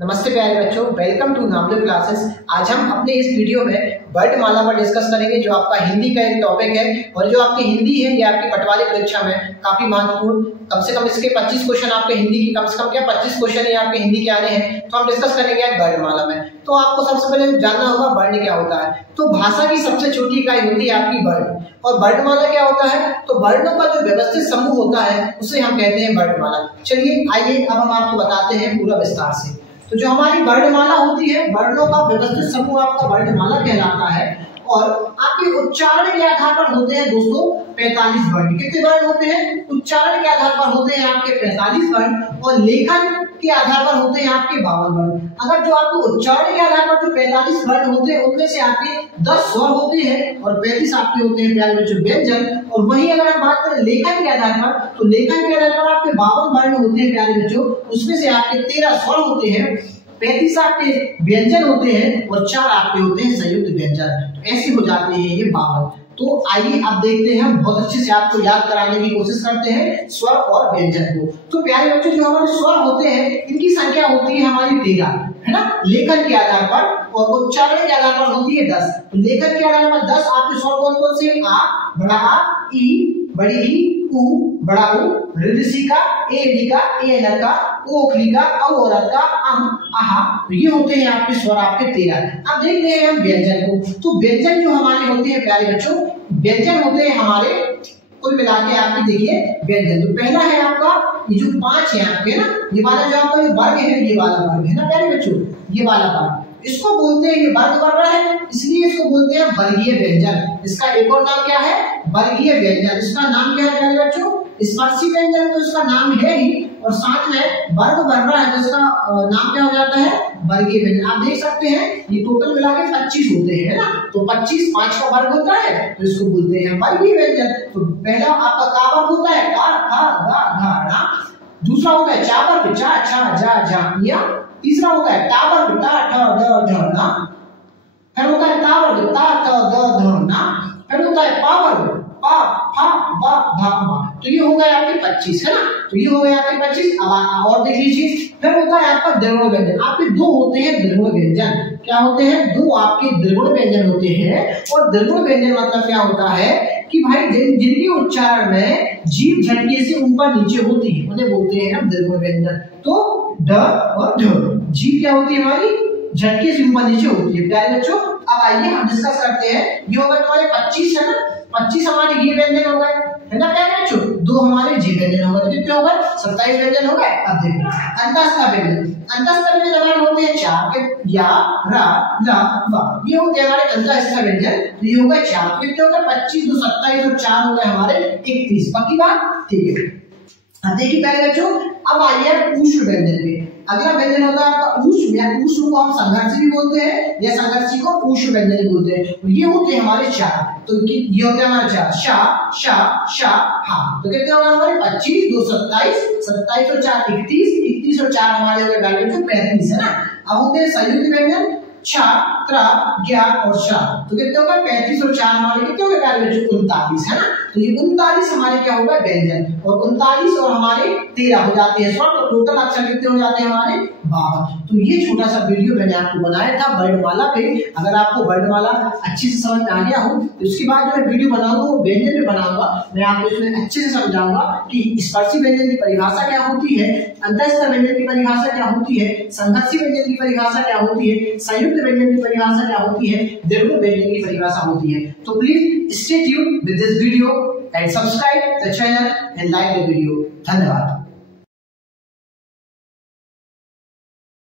नमस्ते प्यारे बच्चों, वेलकम टू नामदेव क्लासेस। आज हम अपने इस वीडियो में वर्णमाला पर डिस्कस करेंगे, जो आपका हिंदी का एक टॉपिक है और जो आपकी हिंदी है ये आपकी पटवारी परीक्षा में काफी महत्वपूर्ण, कम से कम इसके 25 क्वेश्चन आपके हिंदी की, कम से कम क्या 25 क्वेश्चन ही आपके हिंदी के आने हैं। तो हम डिस्कस करेंगे आज वर्णमाला में। तो आपको सबसे पहले जानना होगा वर्ण क्या होता है। तो भाषा की सबसे छोटी इकाई होती है आपकी वर्ण, और वर्णमाला क्या होता है? तो वर्णों का जो व्यवस्थित समूह होता है उसे हम कहते हैं वर्णमाला। चलिए आइए अब हम आपको बताते हैं पूरा विस्तार से। तो जो हमारी वर्णमाला होती है, वर्णों का व्यवस्थित समूह आपका वर्णमाला कहलाता है, और आपके उच्चारण के आधार पर होते हैं दोस्तों 45 वर्ण। कितने वर्ण होते हैं? उच्चारण के आधार पर होते हैं आपके 45 वर्ण, और लेखन के आधार पर होते हैं आपके 52 वर्ण। अगर जो आपको उच्चारण के आधार पर जो 45 वर्ण होते हैं उनमें से आपके 10 स्वर होते हैं और 35 आपके होते हैं प्यारे बच्चों व्यंजन। और वही अगर हम बात करें लेखन के आधार पर, तो लेखन के आधार पर आपके 52 वर्ण होते हैं प्यारे बच्चों, उसमें से आपके 13 स्वर होते हैं, 35 आपके व्यंजन होते हैं और 4 आपके होते हैं संयुक्त व्यंजन। तो ऐसे हो जाते हैं ये 52। तो आइए अब देखते हैं, हम बहुत अच्छे से आपको याद कराने की कोशिश करते हैं स्वर और व्यंजन को। तो प्यारे बच्चों, जो हमारे स्वर होते हैं इनकी संख्या होती है हमारी 13, है ना, लेखन के आधार पर, और उच्चारण के आधार पर होती है 10। तो लेखन के आधार पर 10 आपके स्वर कौन कौन से? आ, बड़ा आ, ई, बड़ी ई, उ, बड़ा उ, ऋषिका, ए ऋका, ए नका, ओ क्लिका, औ औरत का, अम, आहा। तो ये होते हैं आपके स्वर आपके 13। अब देखते हैं हम व्यंजन को। तो व्यंजन जो हमारे होते हैं प्यारे बच्चों, व्यंजन होते हैं हमारे कुल मिला के आपके देखिए व्यंजन। तो पहला है आपका ये जो 5 है आपके ना, ये वाला जो आपका वर्ग है, ये वाला वर्ग है ना प्यारे बच्चों, ये वाला वर्ग, इसको बोलते हैं, ये वर्ग बन रहा है इसलिए इसको बोलते हैं वर्गीय व्यंजन। इसका एक और नाम क्या है? वर्गीय व्यंजन। इसका नाम क्या है प्यारे बच्चों? स्पर्शी व्यंजन। तो इसका नाम है ही, और साथ में वर्ग बन रहा है तो इसका नाम क्या हो जाता है? वर्गीय व्यंजन। आप देख सकते हैं ये टोटल मिला के 25 होते हैं ना, तो 25 5 का वर्ग होता है तो इसको बोलते हैं वर्गीय व्यंजन। तो पहला आपका का वर्ग होता है का, खा, गा, घा, ना। दूसरा होता है चा वर्ग, चा, छा, जा, जा, या। तीसरा होता है टा वर्ग, टा, ठ, ड, ढ, ना। फिर होता है ता वर्ग, ता, त, द, ध, ना। फिर होता है पा वर्ग, पा, फा, बा, भा, मा। तो ये हो गए आपके 25, है ना। तो ये हो गए आपके 25। अब और देख लीजिए, फिर होता है आपका दृढ़ व्यंजन। आपके दो होते हैं दृढ़ व्यंजन। क्या होते हैं? दो आपके दृढ़ व्यंजन होते हैं। और दृढ़ व्यंजन मतलब क्या होता है कि भाई जिनके उच्चारण में जीभ झटके से ऊपर नीचे होती है उन्हें बोलते हैं हम दृढ़ व्यंजन। तो ड और ढ, जीभ क्या होती है हमारी? झटके से ऊपर नीचे होती है प्यारे बच्चों। अब आइए हम डिस्कस करते हैं। ये होगा तुम्हारे 25 है ना, 25 हमारे ये व्यंजन हो गए, है ना प्यारे बच्चों। 2 हमारे जी व्यंजन हो गए, कितने हो गए? 27 व्यंजन हो गए। अब देखो अंतस्थ व्यंजन। अंतस्थ व्यंजन हमारे होते हैं 4, या, रा, ला, वा। ये होते हैं हमारे अंतस्थ व्यंजन। तो ये हो गए 4, कितने हो गए? 25, 2 27 और 4 हो गए हमारे 31। पक्की बात? ठीक है। अब देखिए प्यारे बच्चों, अब आइए ऊष्म व्यंजन पे। अगला व्यंजन होता है आपका ऊष्म, या ऊष्म को हम संघर्षी भी बोलते हैं, या संघर्षी को ऊष्म व्यंजन बोलते हैं। और ये होते हैं हमारे 4। तो ये होते हैं हमारे 4, शा, शा, शा, हा। तो कितने होगा हमारे? 25, 2 27, 27 और 4 31, 31 और 4 हमारे हो गए 35, है ना। अब होते हैं संयुक्त व्यंजन, छा, त्रा, ज्ञा और शा। तो कितने होगा? 35 और 4 हमारे कितने हो गए प्यारे बच्चों? 39, है ना। तो ये 39 हमारे क्या होगा? व्यंजन। और 39 और हमारे 13 हो जाते हैं स्वर। तो टोटल अक्षर कितने हो जाते हैं हमारे? 52। तो ये छोटा सा वीडियो मैंने आपको बनाया था वर्णमाला पे। अगर आपको वर्णमाला अच्छे से समझ में आ गया हो तो उसके बाद जो मैं वीडियो बनाऊंगा वो व्यंजन में बनाऊंगा। मैं आपको इसमें अच्छे से समझाऊंगा कि स्पर्शी व्यंजन की परिभाषा क्या होती है, अंतस्थ व्यंजन की परिभाषा क्या होती है, संघर्षी व्यंजन की परिभाषा क्या होती है, संयुक्त व्यंजन की परिभाषा क्या होती है, दीर्घ व्यंजन की परिभाषा होती है। तो please stay tuned with this video and subscribe the channel and like the video. धन्यवाद।